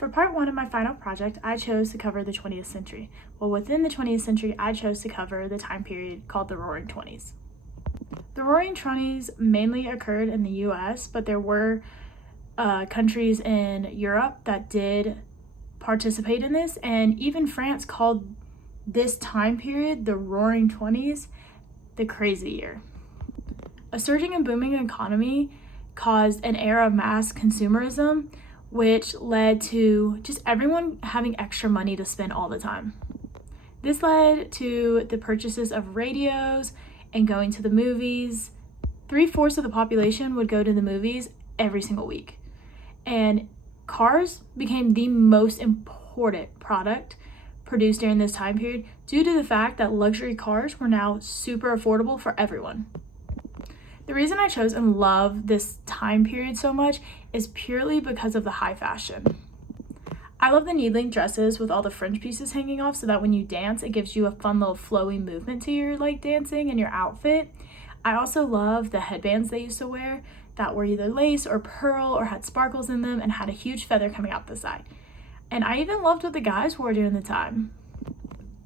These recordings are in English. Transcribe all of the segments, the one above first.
For part 1 of my final project, I chose to cover the 20th century. Well, within the 20th century, I chose to cover the time period called the Roaring Twenties. The Roaring Twenties mainly occurred in the US, but there were countries in Europe that did participate in this, and even France called this time period, the Roaring Twenties, the crazy year. A surging and booming economy caused an era of mass consumerism, which led to just everyone having extra money to spend all the time. This led to the purchases of radios and going to the movies. 3/4 of the population would go to the movies every single week. And cars became the most important product produced during this time period due to the fact that luxury cars were now super affordable for everyone. The reason I chose and love this time period so much is purely because of the high fashion. I love the knee-length dresses with all the fringe pieces hanging off so that when you dance, it gives you a fun little flowy movement to your dancing and your outfit. I also love the headbands they used to wear that were either lace or pearl or had sparkles in them and had a huge feather coming out the side. And I even loved what the guys wore during the time.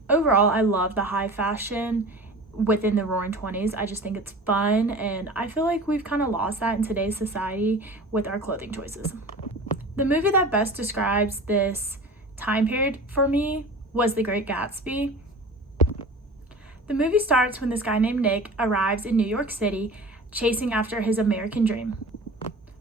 Overall, I love the high fashion within the Roaring Twenties. I just think it's fun, and I feel like we've kind of lost that in today's society with our clothing choices. The movie that best describes this time period for me was The Great Gatsby. The movie starts when this guy named Nick arrives in New York City chasing after his American dream.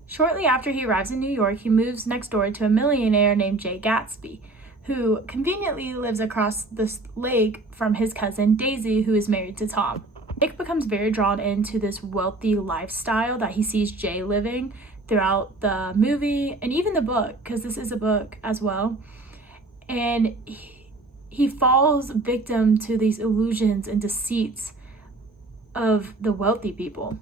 Shortly after he arrives in New York, he moves next door to a millionaire named Jay Gatsby, who conveniently lives across the lake from his cousin Daisy, who is married to Tom. Nick becomes very drawn into this wealthy lifestyle that he sees Jay living throughout the movie and even the book, because this is a book as well. And he falls victim to these illusions and deceits of the wealthy people.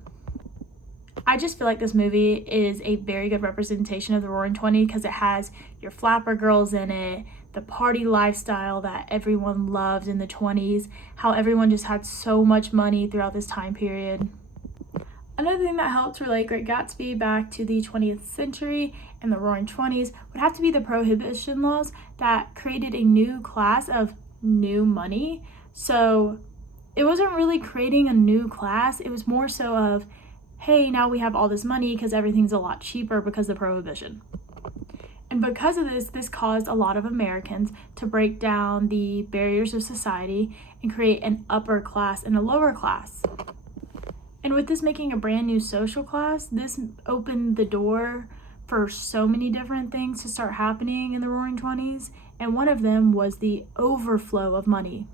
I just feel like this movie is a very good representation of the Roaring Twenties because it has your flapper girls in it, the party lifestyle that everyone loved in the 20s, how everyone just had so much money throughout this time period. Another thing that helped relate Great Gatsby back to the 20th century and the Roaring Twenties would have to be the prohibition laws that created a new class of new money. So it wasn't really creating a new class, it was more so of, hey, now we have all this money because everything's a lot cheaper because of prohibition. And because of this caused a lot of Americans to break down the barriers of society and create an upper class and a lower class. And with this making a brand new social class, this opened the door for so many different things to start happening in the Roaring Twenties, and one of them was the overflow of money.